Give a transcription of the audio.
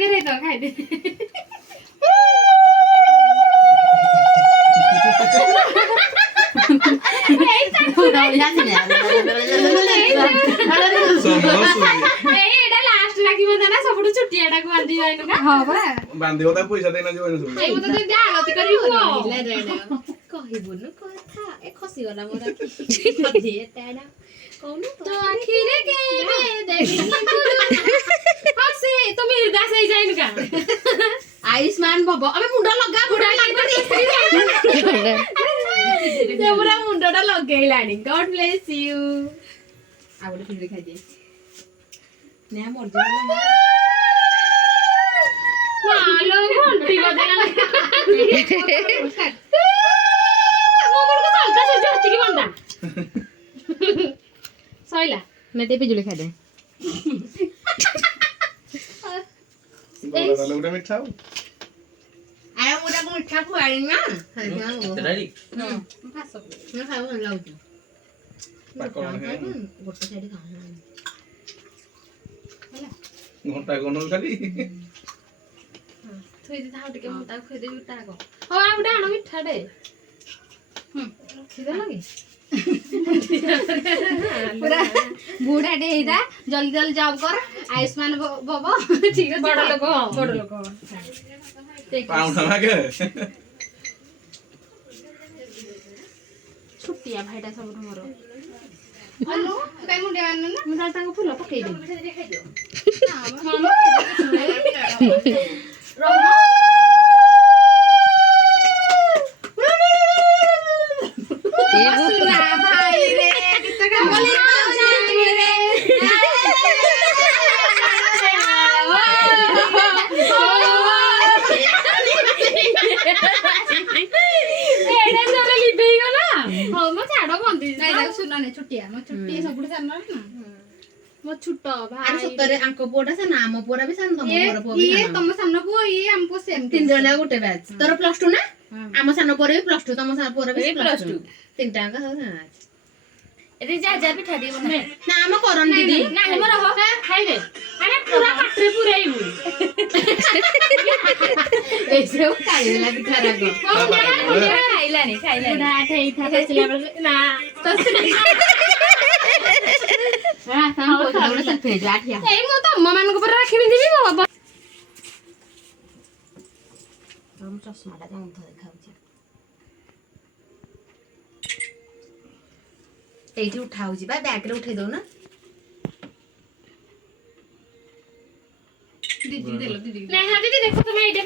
ଆଗେ ରେ ତ ଖାଇ ଦେ ବାନ୍ଧିବ ତା ପଇସା ଦେଇନା ଯିବ କହିବୁନୁ କଥା ଏ ଖସିଗଲା ମୋର ଆଖି ଏଟାଡା କହୁନୁ ତ ଆଖିରେ କେବେ ଦେଖିନି ହସି তুমি হৃদয় ହେଇ ଯାଇନୁ କା ଆୟୁଷ୍ମାନ ଭବ ଆମେ ମୁଣ୍ଡ ଲଗା ବୁଢା ଲାଗି ସେ ପୁରା ମୁଣ୍ଡଟା ଲଗେଇଲାଣି ଗଡ ବ୍ଲେସ ୟୁ ଆଉ ଗୋଟେ ଫିଲ୍ମ ଖାଇ ଦିଏ ନା ମର୍ଜି ମାଲୋ ଘଣ୍ଟି ବଜେଇଲା ସଇଲା ମତେ ପିଜୁଳି ଖାଇ ଦେ ଗୋଟେ ମିଠା ଆଉ ଆରେ ମୁଁ ତାକୁ ମିଠା ଖୁଆଇନି ନା ରେଡି ମୁଁ ଖାଇବ ଭଲ ଲାଗୁଛି ଗୋଟେ ସାଇଡ ଖାଅ ଘଣ୍ଟା କଣ ଖାଲି ଥୋଇ ଦେ ଥାଉ ଟିକେ ମୁଁ ତାକୁ ଖୁଇଦେବି ତା ଆଗ ହଉ ଆଉ ଗୋଟେ ଆଣ ମିଠାଟେ ରଖିଦେଲ କି ପୁରା ବୁଢାଟେ ହେଇଥା ଜଲ୍ଦି ଜଲ୍ଦି ଜବ୍ କର ଆୟୁଷ୍ମାନ ଭବ ଠିକ ଅଛି ବଡ ଲୋକ ପାଉଣା ମାଗେ ଛୁଟିଆ ଭାଇଟା ସବୁଠୁ ମୋର ମୁଁ ତାଙ୍କୁ ଫୁଲ ପକେଇଦେବି ଛୁଟିଆ ମୋ ଛୁଟି ସବୁଠୁ ସାନ ନା ମୋ ଛୋଟ ଭାଇ ସତରେ ଆଙ୍କ ପୁଅଟା ସାନ ଆମ ପୁଅଟା ବି ସାନ ତମ ଘର ପୁଅ ବି ସାନ ତମ ସାନ ପୁଅ ଇଏ ଆମ ପୁଅ ସେମ ତିନି ଜଣ ଗୋଟେ ବ୍ୟାଚ୍ ତୋର +2 ନା ଆମ ସାନ ପୁଅର ବି +2 ତମ ସାନ ପୁଅର ବି +2 ତିନିଟା ଆଙ୍କ ସବୁ ସାନ ଅଛି ଏଠି ଯା ଯା ପିଠା ଦିଅ ନା ଆମ କରନ୍ ଦିଦି ନା ଆମର ରହ ଖାଇ ଦେ ଆରେ ପୁରା ପାଟିରେ ପୁରେଇବୁ ଏଇ ସବୁ ଖାଇଲା ପିଠା ରାଗ ଖାଇଲାନି ନା ଠେଇଥା ଆସିଲା ବେଳେ ନା ଏଇ ମୁଁ ତମ ମାନଙ୍କ ଉପରେ ରାଖି ପିନ୍ଧିବି ମୋ ଚଷମାଟା ଅନ୍ଧ ଦେଖାଉଛି ଏଇଠି ଉଠା ହଉଛି ବା ବ୍ୟାଗରେ ଉଠେଇ ଦଉ ନା ଦିଦି ଦେଖ ତମେ ଏଇଟା